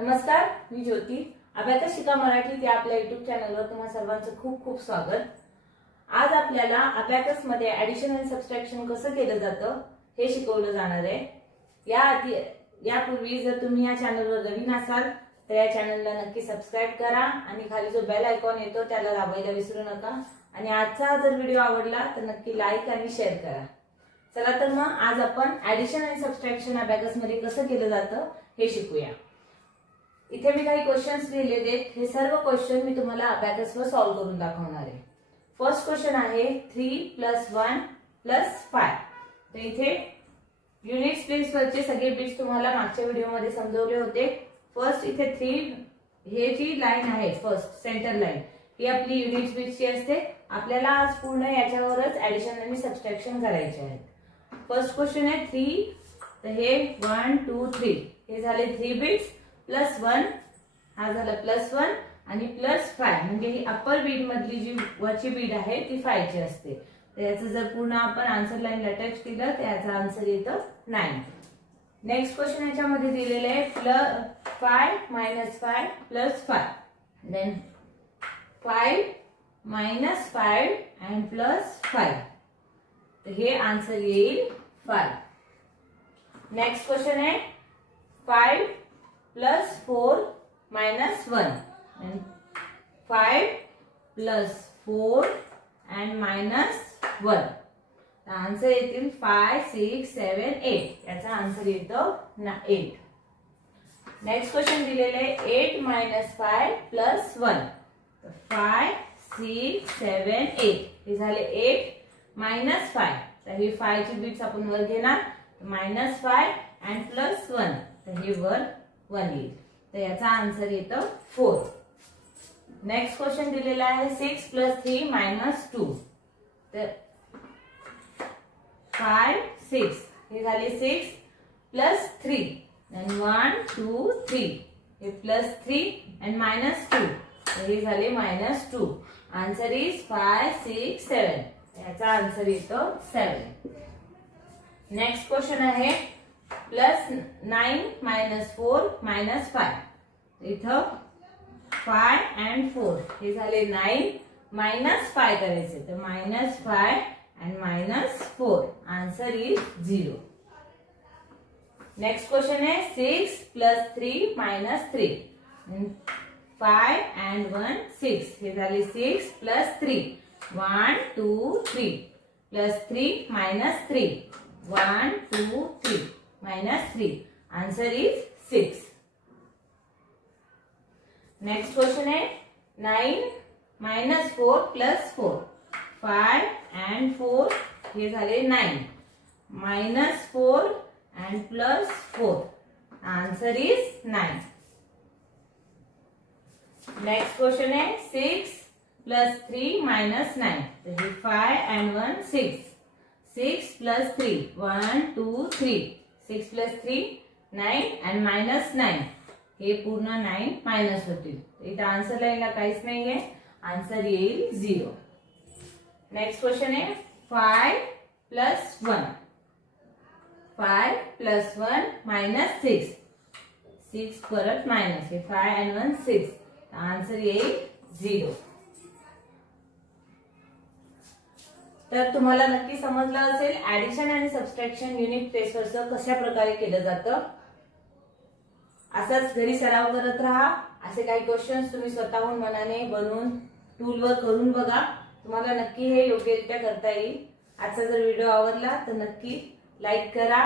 नमस्कार, मी ज्योती. अभ्यास शिका मराठी या आपल्या युट्यूब चॅनलवर तुम्हा सर्वांचं खूप खूप स्वागत. आज आपल्याला अबॅकस मध्ये ऍडिशन आणि सबट्रॅक्शन कसं केलं जातं हे शिकवलं जाणार आहे. यापूर्वी जर तुम्ही या चॅनलवर नवीन असाल तर या चॅनलला नक्की सबस्क्राइब करा आणि खाली जो बेल आयकॉन येतो त्याला दाबायला विसरू नका. आणि आजचा जर व्हिडिओ आवडला तर नक्की लाईक आणि शेअर करा. चला तर मग आज आपण ऍडिशन आणि सबट्रॅक्शन अबॅकस मध्ये कसं केलं जातं हे शिकूया. इथे मी काही क्वेश्चन्स लिहिलेले आहेत. हे सर्व क्वेश्चन मी तुम्हाला अबॅकस वर सॉल्व्ह करून दाखवणार आहे. फर्स्ट क्वेश्चन आहे 3 + 1 + 5. तर इथे युनिट प्लेस वरचे सगळे बिट्स तुम्हाला मागच्या व्हिडिओ मध्ये समजवले होते. फर्स्ट इथे 3 हे जी लाईन आहे फर्स्ट सेंटर लाईन ही आपली युनिट बिट्सची असते. आपल्याला आज पूर्ण याच्यावरच ऍडिशन आणि सबट्रॅक्शन करायचे आहे. फर्स्ट क्वेश्चन आहे 3. तर हे 1 2 3 हे झाले 3 बिट्स +1 हा झाला +1 आणि +5 म्हणजे ही अप्पर बीट मधली जी वरची बीट आहे ती 5 ची असते. तर याचं जर पूर्ण आपण आन्सर लाईन अटॅच केलं तर याचा आन्सर येतं 9. नेक्स्ट क्वेश्चन याच्यामध्ये दिलेले आहे 5 - 5 + 5. Then 5 - 5 and +5. तर हे आन्सर येईल 5. नेक्स्ट क्वेश्चन आहे 5 + 4 - 1 and 5 + 4 and -1. तर आन्सर येतील 5 6 7 8. याचा आन्सर येतो 8. नेक्स्ट क्वेश्चन दिलेले आहे 8 - 5 + 1. तर 5 6 7 8 हे झाले 8 - 5. तर ही 5 ची बिट्स आपण वर घेणार. -5 and +1 तर हे वर 1 येईल. तर याचा आन्सर येतं 4. नेक्स्ट क्वेश्चन दिलेला आहे 6 + 3 - 2. तर 5 6 हे झाले 6 + 3 and 1 2 3 हे +3 and -2 तर हे झाले -2. Answer is 5 6 7. याचा आन्सर येतो 7. नेक्स्ट क्वेश्चन आहे +9 - 4 - 5. इथं 5 and 4 हे झाले 9 -5 करायचे. तर -5 and -4 answer is 0. Next question आहे 6 + 3 - 3. 5 and 1 6 हे झाले 6 + 3 1 2 3 +3 -3 1 2 3 -3 आन्सर इज 6. नेक्स्ट क्वेश्चन है 9 - 4 + 4. 5 and 4 हे झाले 9 -4 and +4 answer is 9. Next question है 6 + 3 - 9. तर हे 5 and 1 6 6 + 3 1 2 3 6 + 3 9 and -9 हे पूर्ण 9 मायनस होतील. इथं आन्सर लाईनला काहीच नाहीये. आन्सर येईल 0. नेक्स्ट क्वेश्चन आहे 5 + 1. 5 + 1 - 6 6 परत मायनस हे 5 and 1 6 आन्सर येईल 0. तर तुम्हाला नक्की समजलं असेल ऍडिशन आणि सबट्रॅक्शन युनिट टेस्टवरचं कशा प्रकारे केलं जातं. असंच घरी सराव करत राहा. असे काही क्वेश्चन्स तुम्ही स्वतःहून मनाने बनवून टूलवर करून बघा. तुम्हाला नक्की हे योग्यरित्या करता येईल. आजचा जर व्हिडिओ आवडला तर नक्की लाईक करा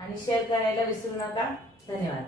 आणि शेअर करायला विसरू नका. धन्यवाद.